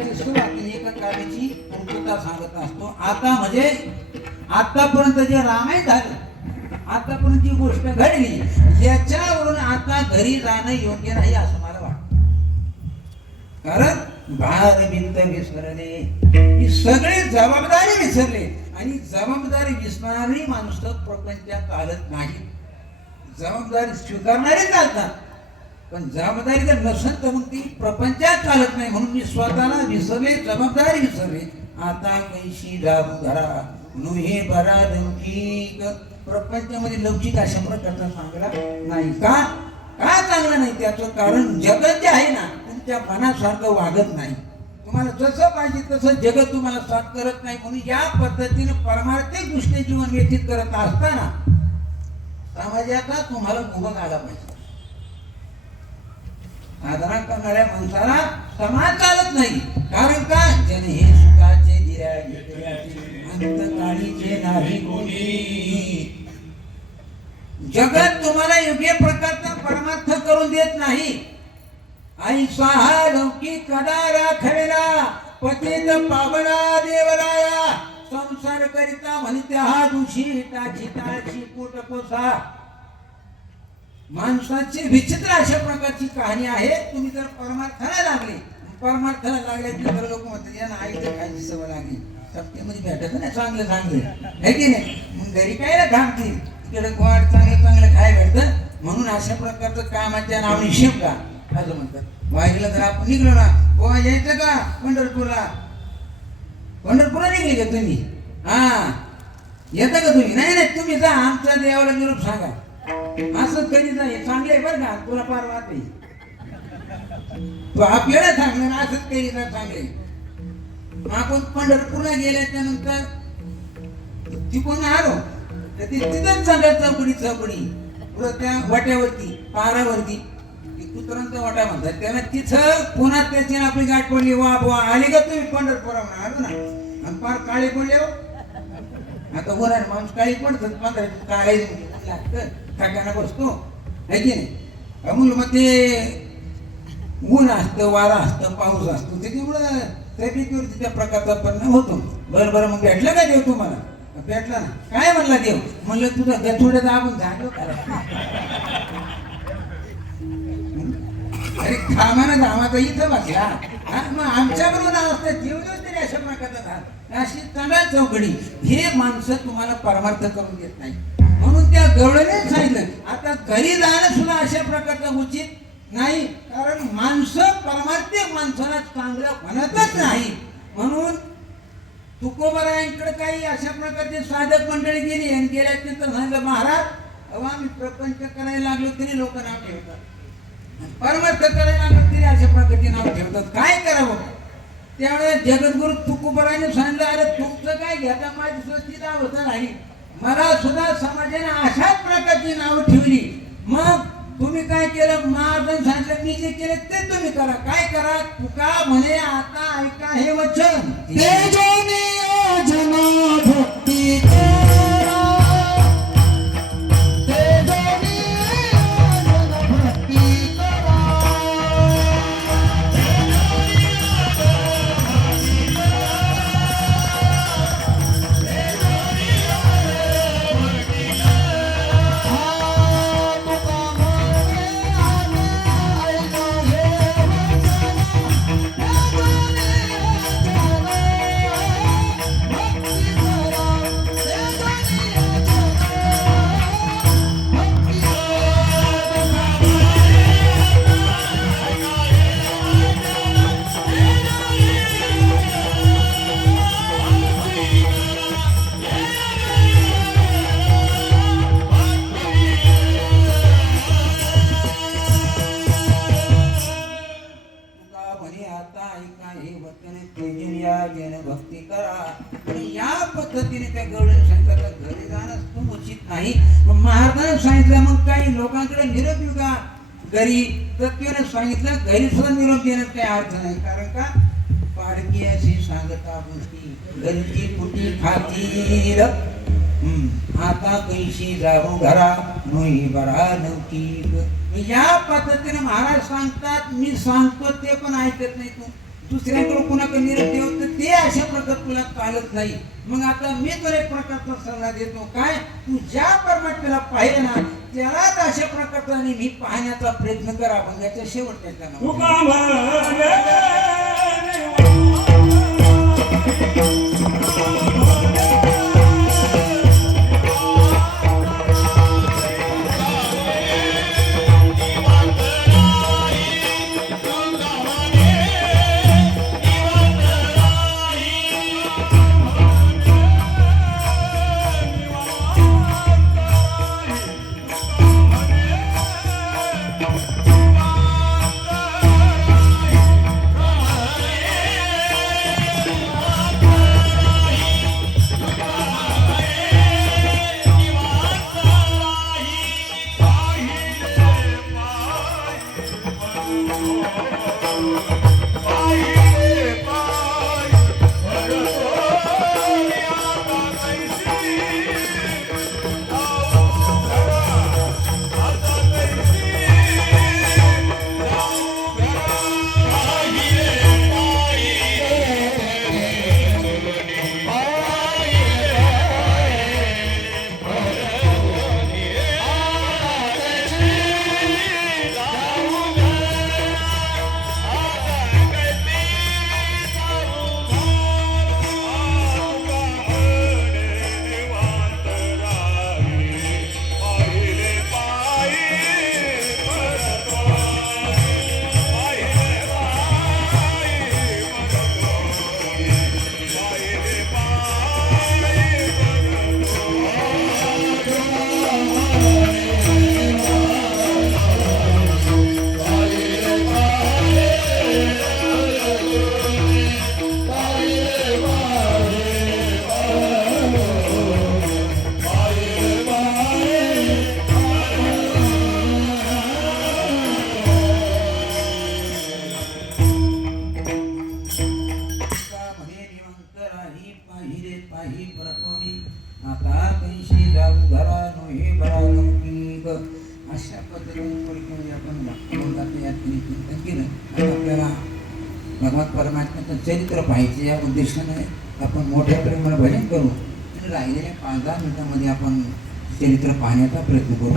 एकाकाळची पूर्तता सांगत असतो. आता म्हणजे आतापर्यंत जे रामायण झालं, आतापर्यंत जी गोष्ट घडली, याच्यावरून आता घरी जाणं योग्य नाही असं मला वाटतं. कारण भार भिंत विसरले, ही सगळी जबाबदारी विसरले, आणि जबाबदारी विसरणारी माणसं प्रपंचात चालत नाही. जबाबदारी स्वीकारणारी चालतात, पण जबाबदारी जर नसेल तर मग ती प्रपंचात चालत नाही. म्हणून मी स्वतःला विसरले, जबाबदारी विसरले. आता कैशी जाऊ घरा नुहे बरा लौकिक. प्रपंचामध्ये लौकिक अशा प्रकारचा चांगला नाही. का चांगला नाही? त्याचं कारण जगत जे आहे ना, तुमच्या मनासारखं वागत नाही. तुम्हाला जसं पाहिजे तसं जगत तुम्हाला साथ करत नाही. म्हणून या पद्धतीने परमार्थिक दृष्टी जीवन व्यतीत करत असताना समाजाचा तुम्हाला उभं आला पाहिजे. साधना करणाऱ्या माणसाला समाज चालत नाही. कारण का? जन हे सुखाचे अंतकाळीचे नाही कोणी. जगत तुम्हाला योग्य प्रकारचा परमार्थ करून देत नाही. आई स्वाहा लौकिक कदा राखवेला पतित पावना देवराया. संसार करिता म्हणते हा दूषिता चिताची पोटपोसा. माणसाची विचित्र अशा प्रकारची कहाणी आहे. तुम्ही जर परमार्थाला लागल्याची तर लोक म्हणतात यांना आईचं खायची सवय लागली, सप्तेमध्ये भेटत ना चांगलं आहे की नाही. मग घरी काय थांबतील, तिकडे गोड चांगलं खायला भेटतं. म्हणून अशा प्रकारचं कामाच्या नावाने शिवका असं म्हणतात. वारीला जर आपण निघलो ना, ओ यायचं का पंढरपूरला निघले का तुम्ही? हा येता का तुम्ही? नाही तुम्ही जा, आमचा देवाला निरोप सांगा. असं कधी नाही. चांगले बरं का, तुला पार वाटते तू आपल्याला सांगणार असंच काही चांगले. आपण पंढरपूरला गेल्याच्या नंतर तिकडून आलो तर तिथंच सांगत चौकडी पुढं त्या वाट्यावरती पारावरती कुत्रांचा वाटा म्हणतात त्याला. तिथं पुन्हा त्याची आपली गाठ पडली. वा आली का तुम्ही पंढरपुरावर? आलो ना. आणि पार काळे पडले. आता होणार माणूस काळी पडतात, पंधरा काळे लागतं, ठिकाणा बसतो है की नाही. मग ते ऊन असतं, वारा असतं, पाऊस असतो, त्याच्यामुळं तब्येतीवरती त्या प्रकारचा परिणाम होतो. बरं मग भेटलं का देव तुम्हाला? भेटला ना. काय म्हणला देव? म्हणलं तुझं गथोडं दाबून झालं का? अरे घामाचा इथं बसला. मग आमच्या बरोबर अवस्था जीव तरी अशा प्रकारचा झाला. अशी चांगला चौकडी. हे माणसं तुम्हाला परमार्थ करून देत नाही. म्हणून त्या गवळीने सांगितलं आता घरी जाणं सुद्धा अशा प्रकारचं उचित नाही. कारण माणसं परमार्थिक माणसाला चांगलं म्हणतच नाही. म्हणून तुकोबारायांकडे काही अशा प्रकारचे साधक मंडळी गेली आणि गेल्यानंतर सांगितलं महाराज अहो आम्ही प्रपंच करायला लागलो तरी लोक नाव ठेवतात, परमार्थ करायला लागलो तरी अशा प्रकारचे नाव ठेवतात. काय करावं? त्यावेळेस जगद्गुरु तुकोबारायांनी सांगितलं अरे तुमचं काय घेता, माझी स्वस्ती नाव होतं नाही. मला सुद्धा समाजाने अशाच प्रकारची नावं ठेवली. मग तुम्ही काय केलं? महाराजांनी सांगितलं मी जे केलं ते तुम्ही करा. काय करा? तुका म्हणे आता ऐका हे वचन. भक्ती करा. या पद्धतीने त्या गवळीने सांगितलं घरी जाणं उचित नाही. महाराजांनी सांगितलं मग काही लोकांकडे निरोप येऊ का घरी? तर त्याने सांगितलं घरी सुद्धा निरोप देण्यात काही अर्थ नाही. कारण का? पाडकी अशी सांगता गोष्टी घरची कुटी खातील. आता कैशी जाऊ घरा नोई बरा लौकिक. या पद्धतीने महाराज सांगतात. मी सांगतो ते पण ऐकत नाही. तू दुसऱ्याकडे कुणाकडे निरोप देऊ तर ते अशा प्रकारे तुला चालत नाही. मग आता मी तुला एक प्रकारचा सल्ला देतो, काय तू ज्या परमात्म्याला पाहिजे ना त्यालाच अशा प्रकारचा आणि मी पाहण्याचा प्रयत्न कर. आपण याच्या शेवट त्याच्या अशा पद्धतीने आपण केलं आपल्याला भगवान परमात्म्याचं चरित्र पाहायचे या उद्देशाने आपण मोठ्या प्रेमाने भजन करू आणि राहिलेल्या 5-10 मिनिटांमध्ये आपण चरित्र पाहण्याचा प्रयत्न करू.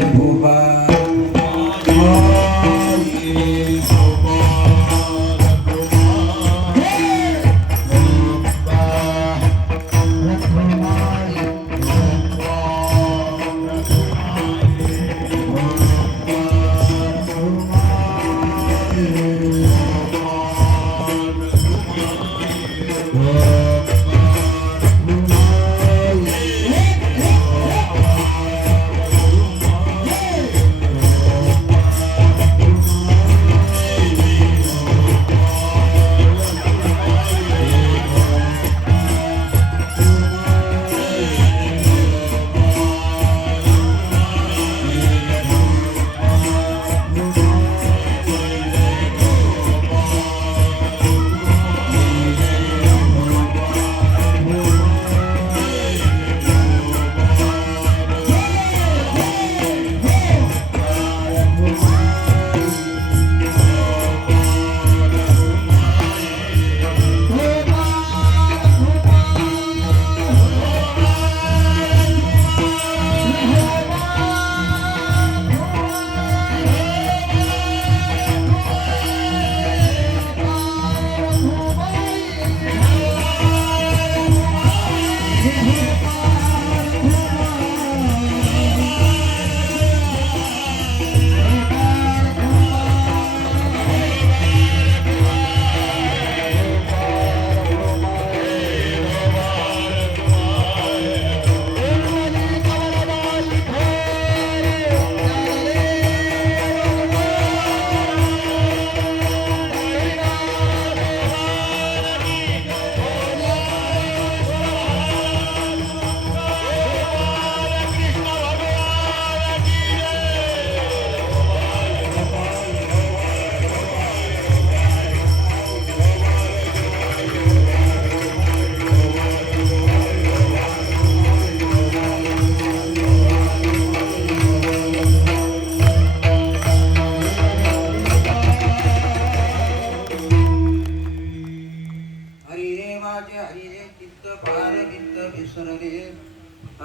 माझे हरिरे चित्त फार चित्त विसरले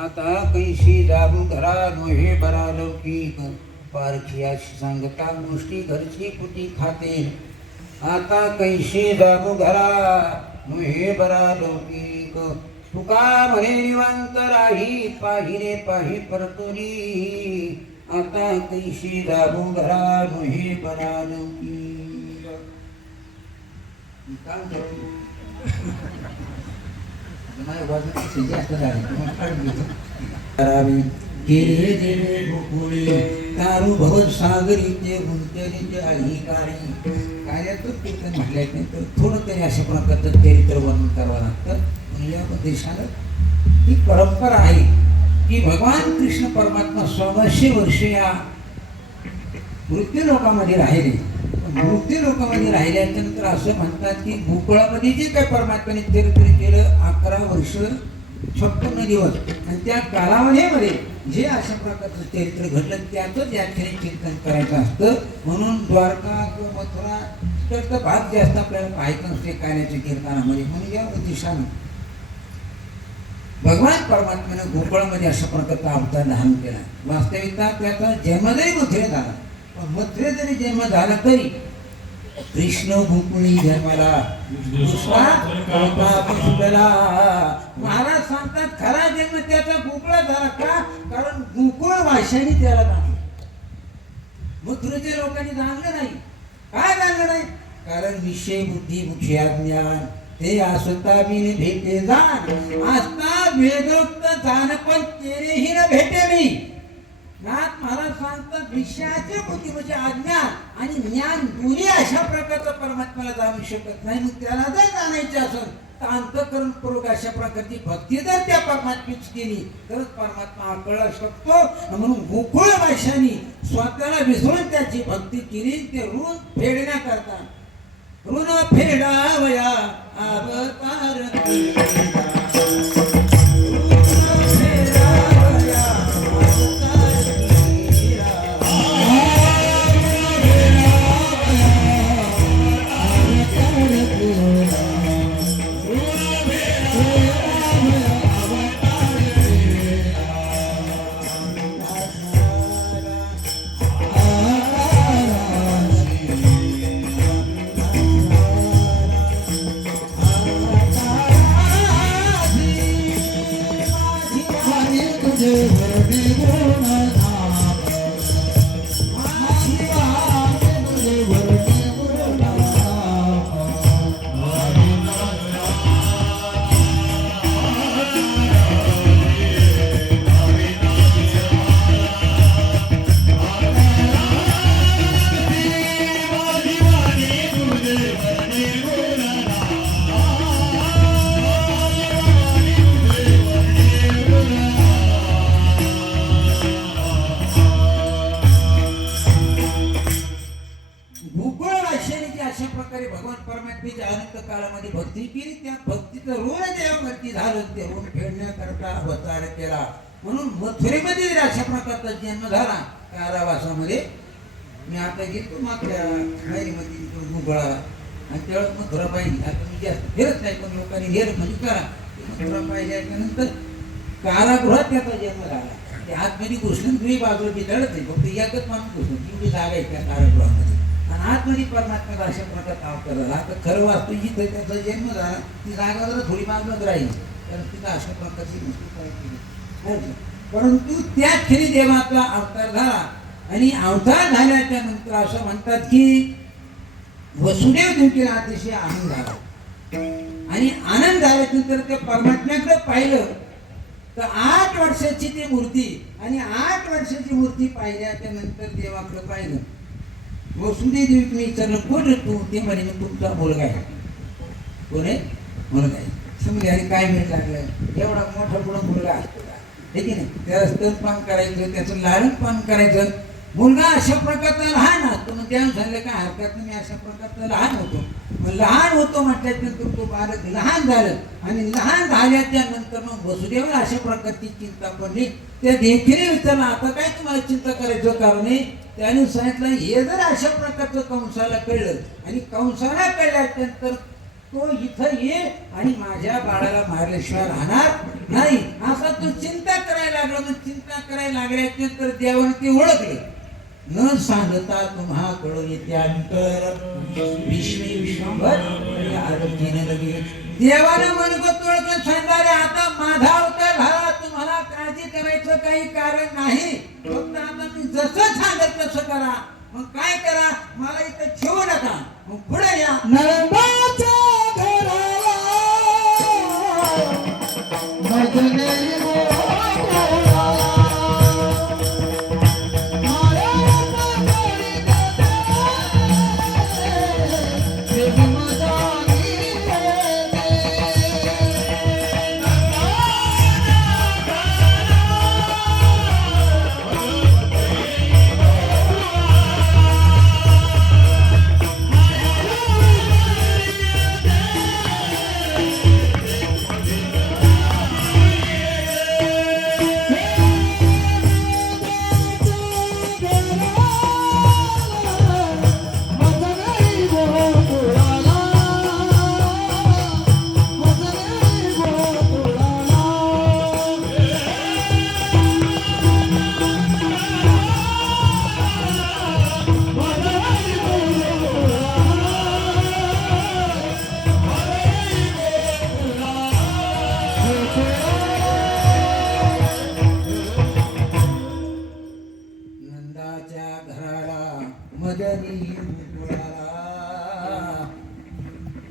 आता कैशी दाबू घरा नोहे बरा लौकिक पारखियाशी सांगता गोष्टी घरची कुटी खाते आता कैशी दाबू घरा नोहे बरा लौकिक तुका म्हणे निवांत राही पाहिरे पाही परतुरी आता कैशी दाबू घरा नोहे बरा लौकिक काम करतो तारू भगवत सागरी ते गुंतरीचे अधिकारी कार्यातच कीर्तन म्हटलंय नाही तर थोडं तरी अशा प्रकारचं चरित्र वर्णन करावं लागतं म्हणून यामध्ये सांगत ही परंपरा आहे की भगवान कृष्ण परमात्मा 1600 वर्ष या मृत्यू लोकामध्ये राहिले मृत्यू लोकांमध्ये राहिल्यानंतर असं म्हणतात की गोकुळामध्ये जे काही परमात्म्याने चरित्र केलं 11 वर्ष 56 दिवस आणि त्या कालावधीमध्ये जे अशा प्रकारचं चरित्र घडलं त्याचंच या ठिकाणी चिंतन करायचं असतं म्हणून द्वारका किंवा मथुरा तर भाग जास्त आपल्याला पाहायचं नसते कार्याच्या कीर्तनामध्ये म्हणून या उद्देशानं भगवान परमात्म्याने गोकुळामध्ये अशा प्रकारचा अवतार धारण केला वास्तविकता त्याचा जन्मही मथुरेत झाला पण मथुरे जरी जन्म झाला तरी कृष्ण गोकुळी जन्माला महाराज सांगतात खरा जन्म त्याचा गोकुळा झाला का कारण गोकुळ भाषेने त्याला जाणलं मथुरेच्या लोकांनी जाणलं नाही काय जाणलं नाही कारण विषय बुद्धी मुख्य ज्ञान ते असता मी भेटे जाण असता वेदोक्त जाण पण तेरेही न भेटे मी नाथ महाराज सांगतात विषयाचे बुद्धी म्हणजे अज्ञान आणि ज्ञान दोन्ही अशा प्रकारचा परमात्म्याला जाणू शकत नाही मग त्याला जर जाणायचे असेल तर अंतःकरण पूर्वक अशा प्रकारची भक्ती जर त्या परमात्म्याची केली तरच परमात्मा कळू शकतो म्हणून गोकुळ भाषांनी स्वतःला विसरून त्याची भक्ती केली ते ऋण फेडण्याकरता ऋण फेडावया अवतार काळामध्ये भक्ती केली त्या भक्तीचं ऋण देवावरती झालं ते ऋण फेडण्याकरता अवतार केला म्हणून मथुरेमध्ये जर अशा प्रकारचा जन्म झाला कारावासामध्ये मी आता गेलो मागच्या खायरीमध्ये गुगळा आणि त्यावेळेस मथुरा पाहिली आता मी जास्त फिरत नाही पण लोकांनी गेलं म्हणजे करा मथुरा पाहिल्यानंतर कारागृहात त्याचा जन्म झाला ते आतमध्ये घुसलं तुम्ही बाजूला बिघडत नाही फक्त एकच माणूस घुसलं एवढी जागा आहे त्या कारागृहामध्ये आणि आतमध्ये परमात्म्याला अशा प्रकारचा अवतार झाला आता खरं वास्तू जिथे त्याचा जन्म झाला ती जागा जरा थोडी बाजूलाच राहील कारण तिथं अशा प्रकारची गोष्टी परंतु त्या क्षणी देवाचा अवतार झाला आणि अवतार झाल्याच्या नंतर असं म्हणतात की वसुदेव देवकीला अतिशय आनंद झाला आणि आनंद झाल्यानंतर ते परमात्म्याकडे पाहिलं तर 8 वर्षाची ती मूर्ती आणि 8 वर्षाची मूर्ती पाहिल्याच्या नंतर देवाकडे पाहिलं वसुदेव देवकीने विचारलं कोण तू ते म्हणे तुमचा मुलगा आहे कोण आहे मुलगा आहे समजे आणि काय मिळत लागलं एवढा मोठा पुढं मुलगा असतो का हे की नाही त्याला स्तनपान करायचं त्याचं लालनपान करायचं मुलगा अशा प्रकारचा लहान असतो मग त्या झालं काय हरकत नाही अशा प्रकारचा लहान होतो मग लहान होतो म्हटल्यानंतर तो बालक लहान झालं आणि लहान झाल्याच्या नंतर मग वसुदेवाला अशा प्रकारची चिंता पडली त्या देखील विचारलं आता काय तुम्हाला चिंता करायचं कारण आहे त्याने सांगितलं हे जर अशा प्रकारचं कंसाला कळलं आणि कंसाला कळल्यानंतर तो इथं येईल आणि माझ्या बाळाला मारल्याशिवाय राहणार नाही असं तू चिंता करायला लागला. मग चिंता करायला लागल्याच्या तर देवाने ते ओळखले. न सांगता तुम्हा कळून येते अंतर विश्वी विश्वभर आरोग्याने लगे. देवाने मनगत ओळखून सांगणारे आता माझा अवतार झाला. तुम्हाला काळजी करायचं काही कारण नाही. फक्त आता मी जसं सांगत तसं करा. मग काय करा, मला इथं ठेवू नका. मग पुढे या. नंदाच्या घराला मजले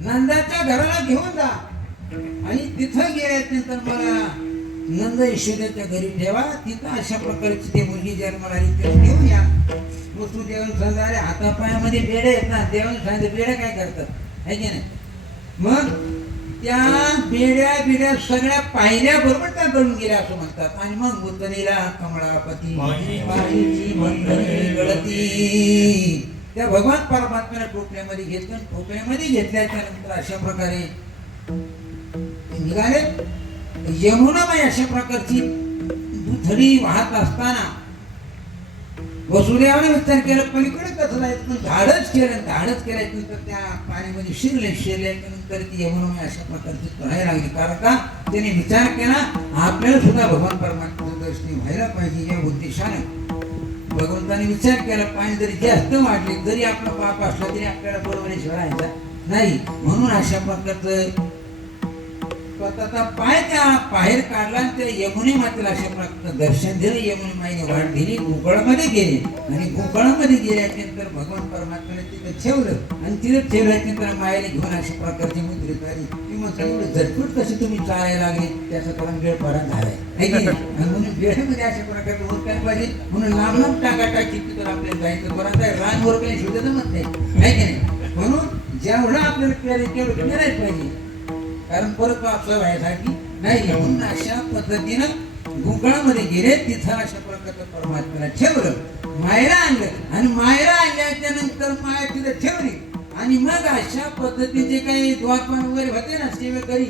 नंदाच्या घराला घेऊन जा आणि तिथं गेल्यानंतर मला नंद यशोदेच्या घरी ठेवा. तिथं अशा प्रकारची ते मुलगी जन्माला आली ते घेऊन या. वस्तू देऊन सांगा. अरे हातापायामध्ये बेडे आहेत ना. देऊन सांगितलं बेड्या काय करतात आहे की नाही. मग त्या बेड्या सगळ्या पाहिल्या बरोबर त्या गळून गेल्या असं म्हणतात. आणि मग उतरीला कमळापती बाईची मंडळी गळती. त्या भगवान परमात्म्याला टोपल्यामध्ये घेतलं. टोपल्यामध्ये घेतल्याच्या नंतर अशा प्रकारे निघाले. यमुनाबाई अशा प्रकारची दुथडी वाहत असताना वसुदेवाने विचार केला पलीकडे कसं जायचं. पण धाडच केल्याच्या नंतर त्या पाण्यामध्ये शिरल्याच्या नंतर ती यमुनाबाई अशा प्रकारची पळायला लागली. कारण का त्याने विचार केला आपल्याला सुद्धा भगवान परमात्म्याचं दर्शन व्हायला पाहिजे या उद्देशाने भगवंताने विचार केला. पाणी जरी जास्त वाढले जरी आपला पाप असला तरी आपल्याला बरोबर राहायचा नाही. म्हणून अशा प्रकारचं स्वतःचा पाय त्या बाहेर काढला आणि त्या यमुने मातेला अशा प्रकारचं दर्शन दिलं. यमुने माईने वाट दिली. गोकुळामध्ये गेले आणि गोकुळामध्ये गेल्यानंतर भगवान परमात्म्याने तिथं ठेवलं आणि तिथं ठेवल्यानंतर मायेला घेऊन अशा प्रकारची मुद्रित आली. ती मग एवढं झटपट कशी तुम्ही चालायला लागले त्याचा कारण वेळ पडा झालाय म्हणून वेळेमध्ये अशा प्रकारचं होत काय पाहिजे. म्हणून लांब टाकाटाकी तिथं आपल्याला जायचं बरं काय रानवर काही शोधत जमत नाही की नाही. म्हणून जेवढं आपल्याला प्यारे तेवढं फिरायला पाहिजे. कारण परत आपलं व्हायसाठी नाही. म्हणून अशा पद्धतीनं गोकुळामध्ये गेले. तिथं अशा प्रकारचं परमात्म्याला ठेवलं. मायरा आणलं आणि मायरा आणल्याच्या नंतर माया तिथं ठेवली. आणि मग अशा पद्धतीचे काही द्वारपान वगैरे होते ना सेवेकरी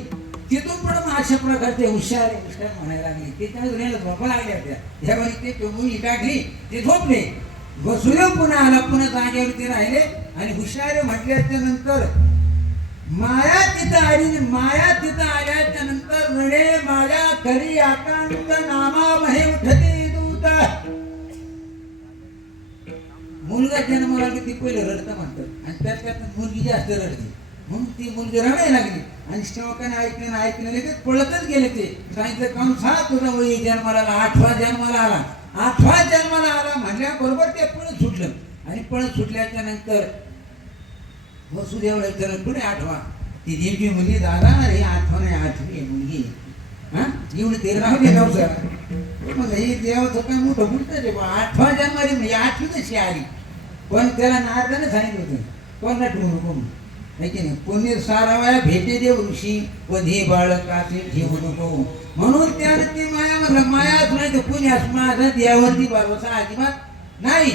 तिथून पण मग अशा प्रकारचे हुशार म्हणायला लागले. ते त्या दुनियाला झोपा लागल्या होत्या. त्यावेळी ते चोमुनी टाकली ते झोपले. वसुदेव पुन्हा आला. पुन्हा जागेवरती राहिले आणि हुशार म्हटल्याच्या नंतर माया तिथं आली. माया तिथं आल्याच्या नंतर रणे माझ्या घरी आकांत नामा महे उठते दूत. मुलगा जन्माला की ती पहिले रडतं म्हणतात आणि त्यात मुलगी जास्त रडते. म्हणून ती मुलगी रडायला लागली आणि सेवकाने ऐकलं लगेच पळतच गेले. ते सांगितलं काम तुझा वय जन्माला आला. 8वा जन्माला आला. 8वा जन्माला आला म्हणल्याबरोबर ते पळत सुटलं. आणि पळत सुटल्याच्या नंतर वसुदेवला विचारलं कुठे 8वा. ती देवची मुलगी दादा हे 8वा नाही 8वी मुलगी. हा एवढी ते राहू दे गाव सर. मग हे देवाचं काय मोठं बोलतं रे. 8वा जन्माली म्हणजे 8वी कशी आली. पण त्याला नारदाने सांगितलं होतं कोणला ठेवू नको नाही की नाही. कोणी 16व्या भेटे देव ऋषी वधी बाळकाचे ठेवू नको. म्हणून त्यानं ती माया म्हणलं मायाच नाही तर कोणी माझा देवावरती भरवसा अजिबात नाही.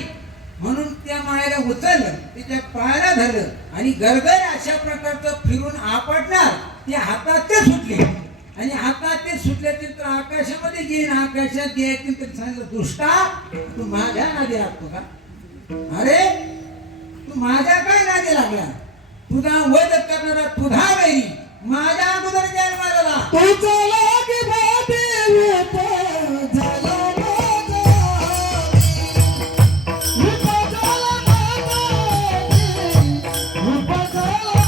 म्हणून त्या मायाला उचललं तिच्या पायाला धरलं आणि गरगर अशा प्रकारचं फिरून आपटणार. ते हातात ते सुटले आणि हातात ते सुटल्यानंतर आकाशामध्ये गेली. आकाशात गेल्यानंतर सांगितलं दुष्टा तू माझ्या नादी लागतो का. अरे तू माझ्या काय नादी लागला. तुझा वध करणारा तुझा वैरी माझ्या अगोदर जन्माला आला. तुझा लागी भाटी रूप झाला माझा. रूप झाला माझा. रूप झाला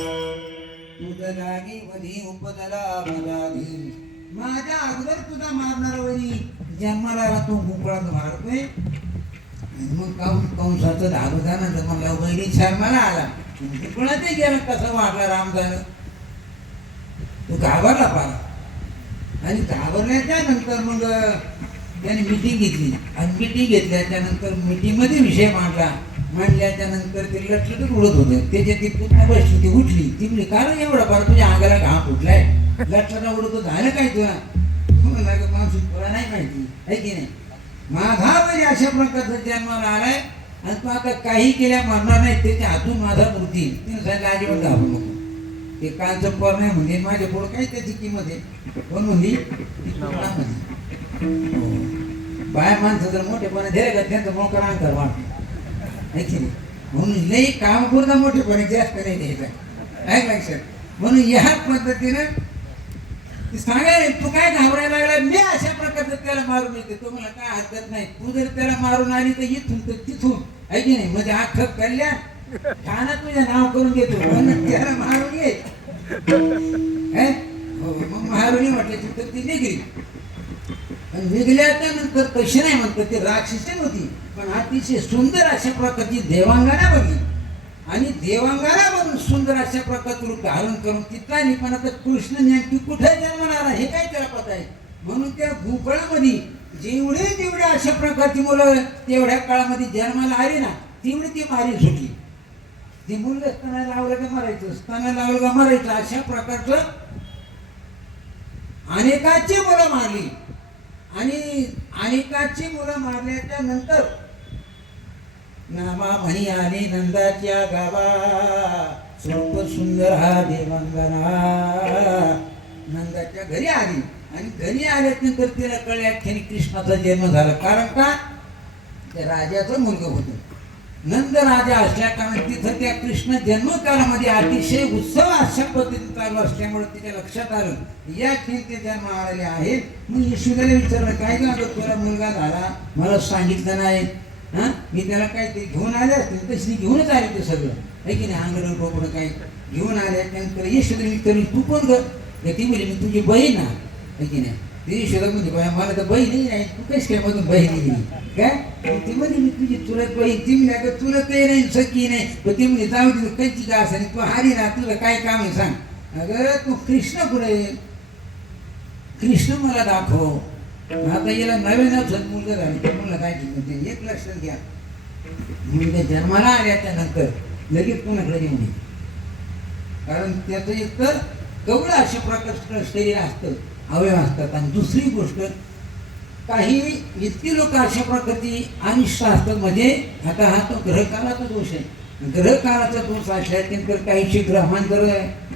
तुझं लागी वधी उपदला मदाधी माझ्या अगोदर तुझा मारणारा वैरी जन्माला आला तो गुंफळात मारतोय. मग कंसाचं धागू झालं म्हणला वैरी शर्माला आला गुंफळातही गेला कसं वाढला राम झालं. तो घाबरला पाला आणि घाबरल्याच्या नंतर मग त्याने मिटिंग घेतली आणि मिटिंग घेतल्याच्या नंतर मिटिंगमध्ये विषय मांडल्याच्या नंतर ते लटलटच उडत होतं. त्याच्या ती पुन्हा बसली ती उठली ती म्हणली कारण एवढा फार तुझ्या अंगाला घाम फुटलाय लटलटा उडत झालं काय तुला माणूस तुला नाही माहिती आहे की नाही. माझा म्हणजे अशा प्रकारचा जन्माला आलाय आणि तू आता काही केल्या म्हणणार नाही त्याच्या हातून माझा मूर्ती तिने सांगितलं अजिबात घाबरू नको. ते कालचं पर नाही म्हणजे माझ्या पुढं काय त्याची किंमत आहे कोण म्हणली बाया माणसं जर मोठेपणा दिले का त्यांचं मोकळा अंतर वाटतो आहे की नाही. म्हणून लई काम पूर्ण मोठेपणे जास्त नाही द्यायचं आहे लक्षात. म्हणून ह्या पद्धतीनं सांगायला तू काय घाबरायला लागला मी अशा प्रकारचं त्याला मारून येते तुम्हाला काय हरकत नाही. तू जर त्याला मारून आली तर इथून तर तिथून आहे की नाही म्हणजे अख्खं कल्याण ठाणा तुझं नाव करून देतो पण त्याला मारून ये मग मारून म्हटल्याची तर ती निघली आणि निघल्याच्या नंतर कशी नाही म्हणतात ती राक्षसी होती पण अतिशय सुंदर अशा प्रकारची देवांगाना बनली आणि देवांगाना बनून सुंदर अशा प्रकारचं रूप धारण करून तिथं आली. पण आता कृष्ण नेमकी कुठे जन्माला आला हे काय त्याला पता आहे. म्हणून त्या भूगोळामध्ये जेवढे अशा प्रकारची मुलं तेवढ्या काळामध्ये जन्माला आली ना तेवढी ती मारी सुटली. ती मुलं स्तना लावलं का मारायचं स्तना लावलं का मारायचं अशा प्रकारचं अनेकाची मुलं मारली आणि अनेकाची मुलं मारल्याच्या नंतर नामा म्हणी आली नंदाच्या गावा स्वल्प सुंदर हा देवांगना नंदाच्या घरी आली आणि घरी आल्यानंतर तिला कळल्याख्याने कृष्णाचा जन्म झाला. कारण का त्या राजाचं मुलगा होतं नंद राजा असल्या कारण तिथं त्या कृष्ण जन्मकालामध्ये अतिशय उत्सव अशा पद्धतीने चालू असल्यामुळे तिच्या लक्षात आलं या खेळ ते जन्म आलेले आहेत. मग यशोदेला विचारलं काय झालं तुला मुलगा झाला मला सांगितलं नाही हा मी त्याला काय ते घेऊन आले असतील तशी घेऊनच आले ते सगळं आहे की नाही अंगण रोपडं काय घेऊन आले त्यानंतर यशोदेला विचारली तू कोण ग ती म्हणजे मी तुझी बहीण ना आहे की नाही. ती यशोदा म्हणजे मला तर बहिणी नाही तू कशी काय मधून बहिणी दिली काय ती म्हणजे मी तुझी चुलत बहीण ती म्हणजे अगं चुलतही नाही सखी नाही पण ती म्हणजे जाऊ दे कंची का असं तू हारी ना तुला काय काम आहे सांग. अगं तू कृष्ण पुढे कृष्ण मला दाखव. आता याला नवीनच मुलगा झाली तर मुलं काय म्हणते एक लक्षात घ्या मुलगा जन्माला आल्याच्या नंतर लगेच कोणाकडे येऊ नये कारण त्याचं एक तर कवळं अशा प्रकारचं शरीर असतं अवयव असतात आणि दुसरी गोष्ट काही इतकी लोक अशा प्रकारची अनिष्ट असतात म्हणजे आता हा तो ग्रहकालाचा दोष आहे. ग्रहकालाचा दोष असल्यानंतर काहीशी ग्रहांतर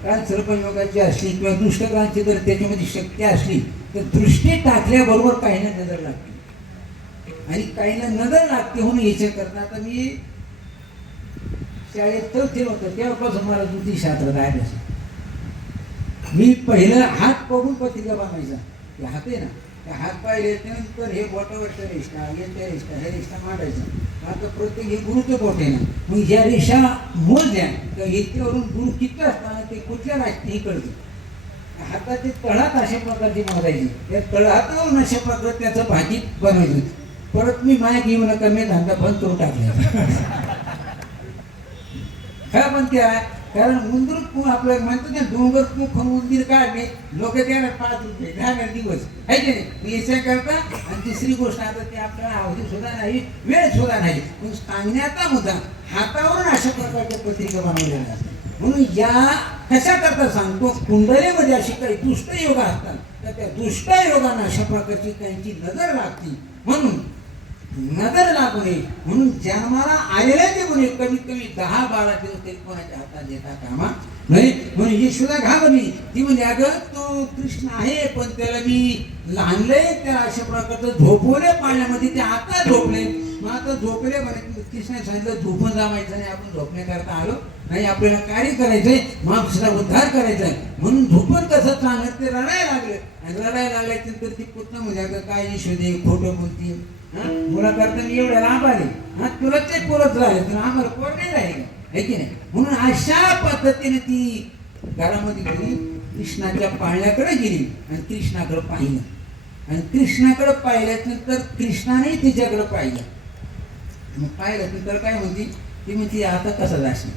काल सर्पयोगाची असली किंवा दुष्टग्रहांची जर त्याच्यामध्ये शक्ती असली तर दृष्टी टाकल्याबरोबर काहींना नजर लागते आणि काहींना नजर लागते म्हणून याच्या करता आता मी शाळेत तर होतं तेव्हापासून मला ज्योतिषशास्त्र जायचं मी पहिलं हात बघून पत्रिका बनवायचा हात आहे ना हात पाय घेतल्यानंतर हे बोटावरचं रेषा याच्या रेषा हे रेषा मांडायचं. आता प्रत्येक हे गुरुचं बोट आहे ना, मग ह्या रेषा मोजल्या तर इतक्यावरून गुरु किती असताना ते कुठल्या राष्ट्रीय हे कळतं. हाताचे तळहात अशा प्रकारची मोजायची, त्या तळहातावरून अशा प्रकारे त्याचं भाजी बनवायचं. परत मी माया घेऊन नका मी धंदा बंद करून टाकला. काय म्हणते कारण उंदीर आपलं म्हणतो ना डोंगर मुखून उंदीर काढणे लोक त्याला 5 रुपये 10 दिवस आहे की नाही याच्या करता. आणि तिसरी गोष्ट आता ते आपल्याला अवधी सुद्धा नाही, वेळ सुद्धा नाही, पण सांगण्याचा मुद्दा हातावरून अशा प्रकारच्या पत्रिका बनवलेल्या असतात. म्हणून या कशा करता सांगतो, कुंडलीमध्ये अशी काही दुष्ट योग असतात तर त्या दुष्ट योगांना अशा प्रकारची त्यांची नजर लागते. म्हणून नजर लागू नये म्हणून जन्माला आलेल्या जे मुली कमीत कमी 10-12 दिवस तरी कोणाच्या हातात देता कामा नाही. म्हणून यशोदा घाबरली. ती म्हणजे अगं तो कृष्ण आहे पण त्याला मी लहानलंय, त्याला अशा प्रकारचं झोपवले पाण्यामध्ये, ते आता झोपले. मग आता झोपले म्हणे कृष्णाने सांगितलं झोपून जमायचं नाही, आपण झोपण्याकरता आलो नाही, आपल्याला कार्य करायचंय, माणसाचा उद्धार करायचा आहे. म्हणून झोपून कसं चांगलं ते रडायला लागले. आणि रडायला लागल्यानंतर ती पुतणा म्हणजे अगं काय यशोदे खोटं बोलती, मुला करता मी एवढ्या लांब आले, तुला ते बोलत राहिले तर आम्हाला पोर नाही राहिले आहे की नाही. म्हणून अशा पद्धतीने ती घरामध्ये गेली, कृष्णाच्या पाळण्याकडे गेली आणि कृष्णाकडे पाहिलं. आणि कृष्णाकडे पाहिल्यानंतर कृष्णाने तिच्याकडे पाहिलं. मग पाहिल्यानंतर काय म्हणती ती म्हणती आता कसा जाशील,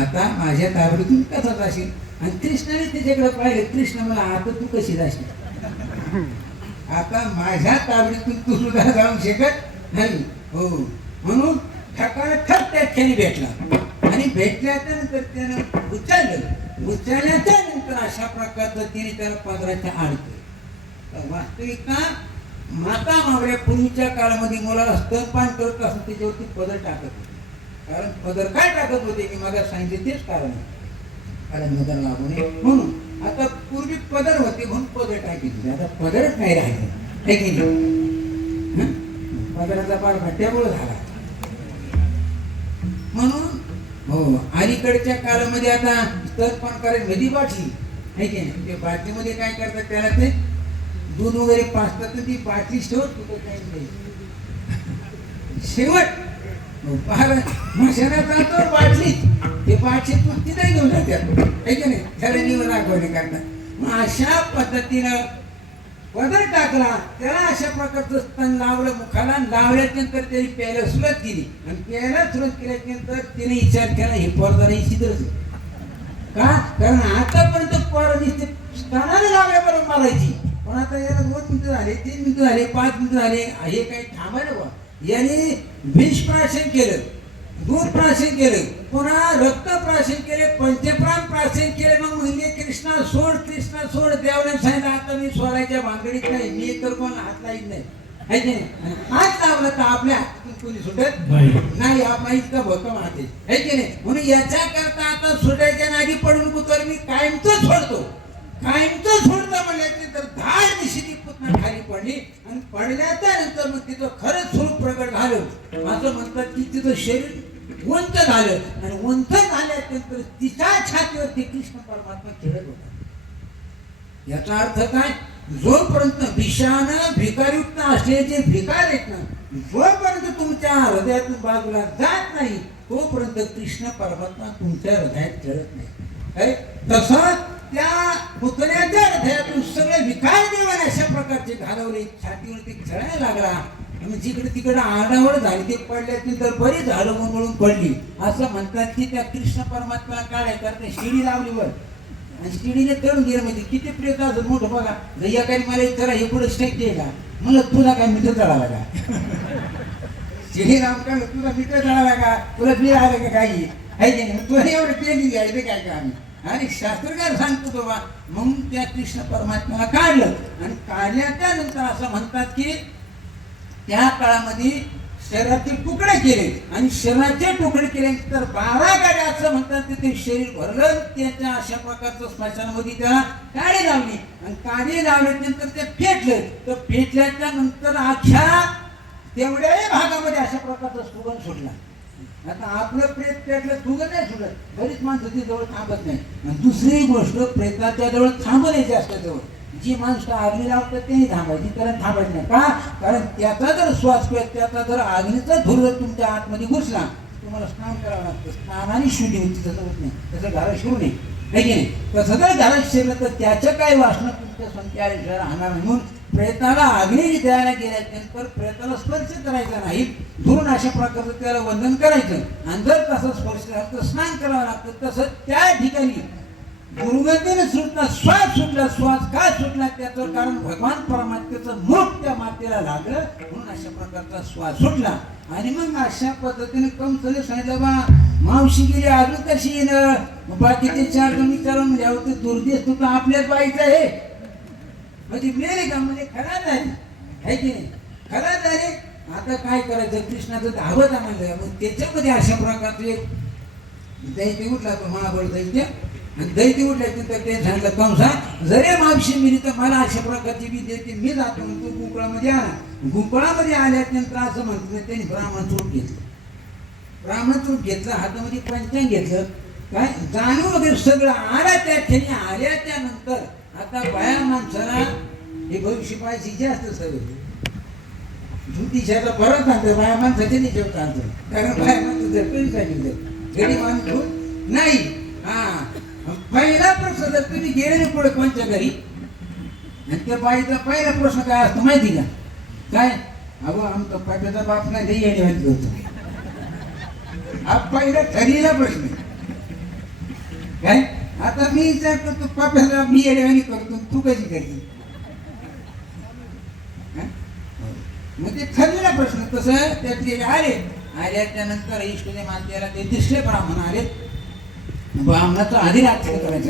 आता माझ्या ताबडीतून कसा जाशील. आणि कृष्णाने तिच्याकडे पाहिलं. कृष्ण मला आता तू कशी जाशील, आता माझ्या ताबडीतून तू सुद्धा जाऊन शकत नाही. हो म्हणून ठकाठक त्या क्षणी भेटला. आणि भेटल्याच्या नंतर त्यानं उचलल्याच्या नंतर अशा प्रकारचं तिने त्याला पदराच्या आड केलं. वास्तविकता माता मावळ्या पूर्वीच्या काळामध्ये मुलाला स्तनपान करत असं त्याच्यावरती पदर टाकत होते. कारण पदर काय टाकत होते की मला सांगितले तेच कारण आहे, कारण नजर लागू नये म्हणून. आता पूर्वी पदर होते म्हणून पदर टाकीत, आता पदरच नाही राहिले आहे की नाही. पदराचा पार भट्ट्यामुळे झाला. म्हणून हो अलीकडच्या काळामध्ये आता स्तनपान करायला नदी बाटली आहे की नाही, त्या बाटलीमध्ये काय करतात त्याला ते दूध वगैरे पाजतात तर ती बाटली शेवट कुठं काही नाही शेवट फार मशाना जातो बाटली, ते बाटलीतून तिथे घेऊन जातात आहे की नाही, त्याला निवड दाखवणे करतात. मग अशा पद्धतीनं पदर टाकला, त्याला अशा प्रकारचं स्तन लावलं मुखाला. लावल्यानंतर त्यांनी प्यायला सुरुवात केली आणि प्यायला सुरुवात केल्यानंतर तिने विचार केला हे पोरदार शिद्रच का, कारण आतापर्यंत पोर दिसते स्तनाला लावल्याबरोबर मारायची, पण आता याला 2 मिनिटं झाले, 3 मिनिटं झाले, 5 मिनिटं झाले, हे काही थांबायला बा. यांनी विष प्राशन केलं, दूध प्राशन केलं, पुन्हा रक्त प्राशन केले, पंचप्राण प्राशन केले. मग म्हणजे कृष्णा सोड, कृष्णा सोड. देवाने सांगितलं आता मी सोडायच्या भानगडीत नाही, मी तर कोण हात लाईत नाही आहे की नाही. हात लावला तर आपल्या हातातून कोणी सुटत नाही, आपला इतका भक्कम हात आहे की नाही. म्हणून याच्या करता आता सुटायच्या नादी पडून कुतर मी कायमच सोडतो, कायमच सोडतो म्हणल्यानंतर धाड दिशेची पुतना खाली पडली. आणि पडल्याच्या नंतर मग तिचं खरंच स्वरूप प्रगट झालं. असं म्हणतात की तिचं शरीर उंच झालं आणि उंच झाल्यानंतर तिच्या छातीवरती कृष्ण परमात्मा खेळत होता. याचा अर्थ काय, जोपर्यंत विषानं भिकारयुक्त असलेले भिकार आहेत ना, जोपर्यंत तुमच्या हृदयातून बाजूला जात नाही तोपर्यंत कृष्ण परमात्मा तुमच्या हृदयात खेळत नाही. तसं त्या पुतण्याच्या हृदयातून सगळे विकार देवाने अशा प्रकारचे घालवले, छातीवरती खेळायला लागला. जिकडे तिकडे आडावड झाली, ते पडल्यानंतर बरी झाडं म्हणून पडली. असं म्हणतात की त्या कृष्ण परमात्मा काय करते शिडी लावली वर आणि शिडीने तळून गेलं. म्हणजे किती प्रेत असं मोठं बघा. या काही मला विचारा हे पुढे स्टेक दे का, मला तुला काय मिठं चढाला का, शिडी लावून का तुला मिठं चढाला का, तुला बी आलं का काही आहे की नाही, तुला एवढं ट्रेनिंग घ्यायचं काय का आम्ही. आणि शास्त्रकार सांगतो बाबा. म्हणून त्या कृष्ण परमात्म्याला काढलं आणि काढल्याच्या नंतर असं म्हणतात की त्या काळामध्ये शरीराचे तुकडे केले आणि शरीराचे तुकडे केल्यानंतर 12 गाड्या असं म्हणतात की ते शरीर भरलं. त्याच्या अशा प्रकारचं स्मशानामध्ये त्याला काडी लावली आणि काडी लावल्यानंतर ते फेटलं. तर फेटल्याच्या नंतर अख्ख्या तेवढ्याही भागामध्ये अशा प्रकारचा सुगंध सुटला. आता आपलं प्रेत पेटलं सुगंध नाही सुटत, बरीच माणसं ती जवळ थांबत नाही. आणि दुसरी गोष्ट प्रेताच्या जवळ थांबण्याची असते, जवळ जी माणसं आगली लावतात त्यांनी थांबायची, त्याला थांबायचं नाही. का? कारण त्याचा जर श्वास किंवा त्याचा जर आगीचा धूर जर तुमच्या आतमध्ये घुसला तुम्हाला स्नान करावं लागतं. स्नानाने शुद्धी होती, तसं होत नाही. तसं घरात शिरू नये, आहे की नाही? तसं जर घरात शिरलं तर त्याच्या काही वासना तुमच्या संख्या राहणार नाही. म्हणून प्रेताला अग्नी द्यायला गेल्यानंतर प्रेताला स्पर्श करायचा नाही, धुरून अशा प्रकारचं त्याला वंदन करायचं. आणि जर तसं स्पर्श झाला तर स्नान करावं लागतं. तसं त्या ठिकाणी दुर्गतीने सुटला, श्वास सुटला. श्वास काय सुटला त्याचं कारण भगवान परमात्म्याचं मुख त्या मातेला लागलं, म्हणून अशा प्रकारचा श्वास सुटला. आणि मग अशा पद्धतीने कंसने सांगितलं, बा मावशी गेली अजून कशी येणं, बाकीचे 4 जण विचारून म्हणजे अहो ते दुर्देश तुला आपल्याच बाईचं आहे म्हणजे मेले का, म्हणजे खरा झाली, आहे की नाही? खरा झाले. आता काय करायचं, कृष्णाचं धावत म्हणलं. मग त्याच्यामध्ये अशा प्रकारचे दैत्य उठला, तो महाबळ दैत्य. आणि दैत्य उठल्यानंतर ते सांगितलं, कंसा जरी मावशी मिली तर मला अशा प्रकारची बी देते, मी जातो म्हणतो गुंकळामध्ये आला. गुंकळामध्ये आल्यानंतर असं म्हणतो त्यांनी ब्राह्मण चूप घेतलं. ब्राह्मण चूप घेतलं, हातामध्ये पंचांग घेतलं. काय जाणून वगैरे सगळं आला त्या ठिकाणी. आल्या त्यानंतर आता बाया माणसाला हे भविष्य पाहायची जास्त सवय. ज्योतिषाला परत सांगतं बाया माणसाचे नाही जेवता आणतो, कारण बाया माणसं जर कधी सांगितलं गडी माणूस नाही. हा पहिला प्रश्न जर तुम्ही गेले ना पुढे कोणत्या घरी आणि त्या बाईचा पहिला प्रश्न काय असतो माहिती का? काय? अहो आमचा पाट्याचा बाप नाही ते येणे माहिती होतो. हा पहिला ठरलेला प्रश्न काय. आता मी विचारतो तू पाप्याला मी येडेवाणी करतो, तू कशी करते? मग ते ठरलेला प्रश्न. तसं त्यातले आले त्यानंतर ईश्वरी मातेला ते दिसले ब्राह्मण आले. ब्राह्मणाचं आधी राज्य करायचं.